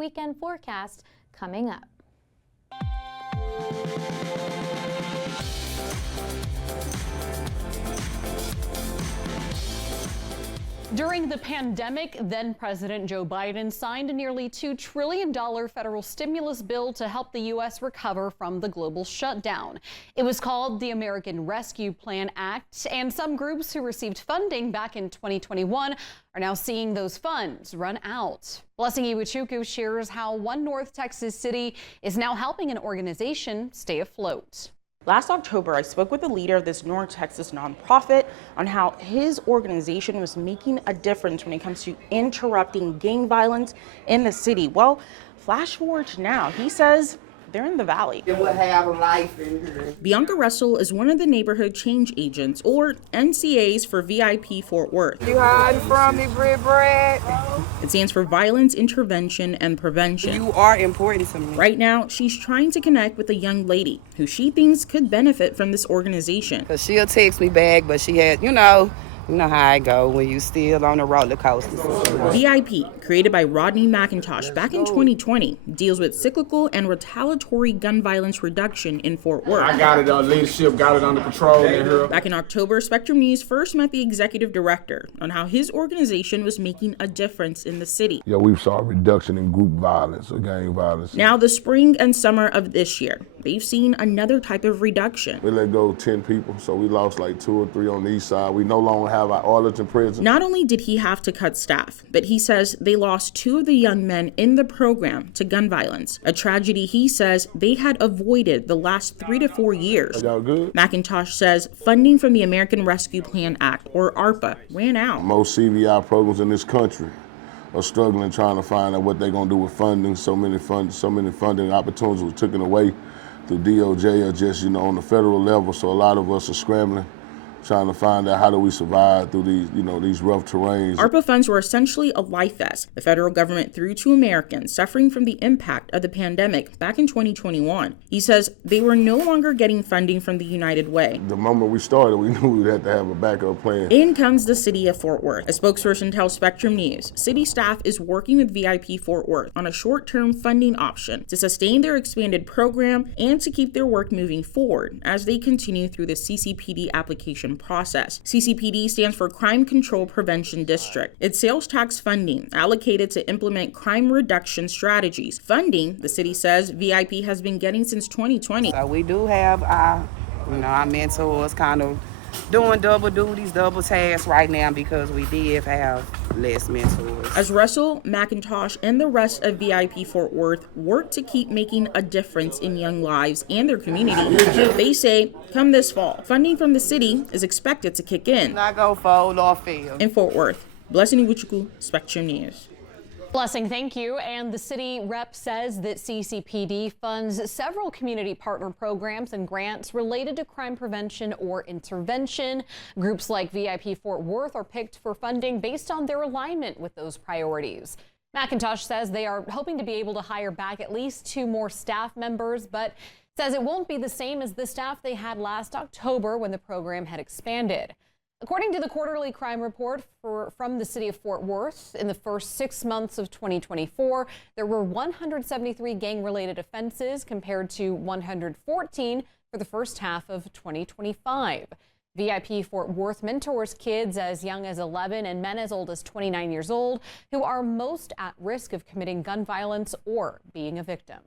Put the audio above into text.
weekend forecast coming up. During the pandemic, then President Joe Biden signed a nearly $2 trillion federal stimulus bill to help the U.S. recover from the global shutdown. It was called the American Rescue Plan Act, and some groups who received funding back in 2021 are now seeing those funds run out. Blessing Iwuchukwu shares how one North Texas city is now helping an organization stay afloat. Last October, I spoke with the leader of this North Texas nonprofit on how his organization was making a difference when it comes to interrupting gang violence in the city. Well, flash forward to now, he says they're in the valley. It would have a life in here. Bianca Russell is one of the neighborhood change agents, or NCAs, for VIP Fort Worth. You hiding from me, bread? It stands for Violence Intervention and Prevention. You are important to me. Right now, she's trying to connect with a young lady who she thinks could benefit from this organization. Cause she'll text me back, but she had, you know how it go when you still on the roller coaster. VIP, created by Rodney McIntosh back in 2020, deals with cyclical and retaliatory gun violence reduction in Fort Worth. I got it, leadership got it under control in here. Back in October, Spectrum News first met the executive director on how his organization was making a difference in the city. Yeah, we saw a reduction in group violence or gang violence. Now, the spring and summer of this year, they've seen another type of reduction. We let go 10 people, so we lost like 2 or 3 on the east side. We no longer have our Arlington prison. Not only did he have to cut staff, but he says they lost 2 of the young men in the program to gun violence, a tragedy he says they had avoided the last 3 to 4 years. Y'all good? McIntosh says funding from the American Rescue Plan Act, or ARPA, ran out. Most CVI programs in this country are struggling trying to find out what they're going to do with funding. So many funding opportunities were taken away through DOJ or just, on the federal level. So a lot of us are scrambling, trying to find out how do we survive through these rough terrains. ARPA funds were essentially a life vest the federal government threw to Americans suffering from the impact of the pandemic back in 2021. He says they were no longer getting funding from the United Way. The moment we started, we knew we'd have to have a backup plan. In comes the city of Fort Worth. A spokesperson tells Spectrum News, city staff is working with VIP Fort Worth on a short-term funding option to sustain their expanded program and to keep their work moving forward as they continue through the CCPD application process. CCPD stands for Crime Control Prevention District. It's sales tax funding allocated to implement crime reduction strategies. Funding, the city says, VIP has been getting since 2020. So we do have our mentors kind of doing double duties, double tasks right now because we did have less mentors. As Russell, McIntosh, and the rest of VIP Fort Worth work to keep making a difference in young lives and their community, they say, come this fall, funding from the city is expected to kick in. Not go fold or fail. In Fort Worth, Blessing Iwuchukwu, Spectrum News. Blessing, thank you. And the city rep says that CCPD funds several community partner programs and grants related to crime prevention or intervention. Groups like VIP Fort Worth are picked for funding based on their alignment with those priorities. McIntosh says they are hoping to be able to hire back at least 2 more staff members, but says it won't be the same as the staff they had last October when the program had expanded. According to the quarterly crime report from the city of Fort Worth, in the first 6 months of 2024, there were 173 gang-related offenses compared to 114 for the first half of 2025. VIP Fort Worth mentors kids as young as 11 and men as old as 29 years old who are most at risk of committing gun violence or being a victim.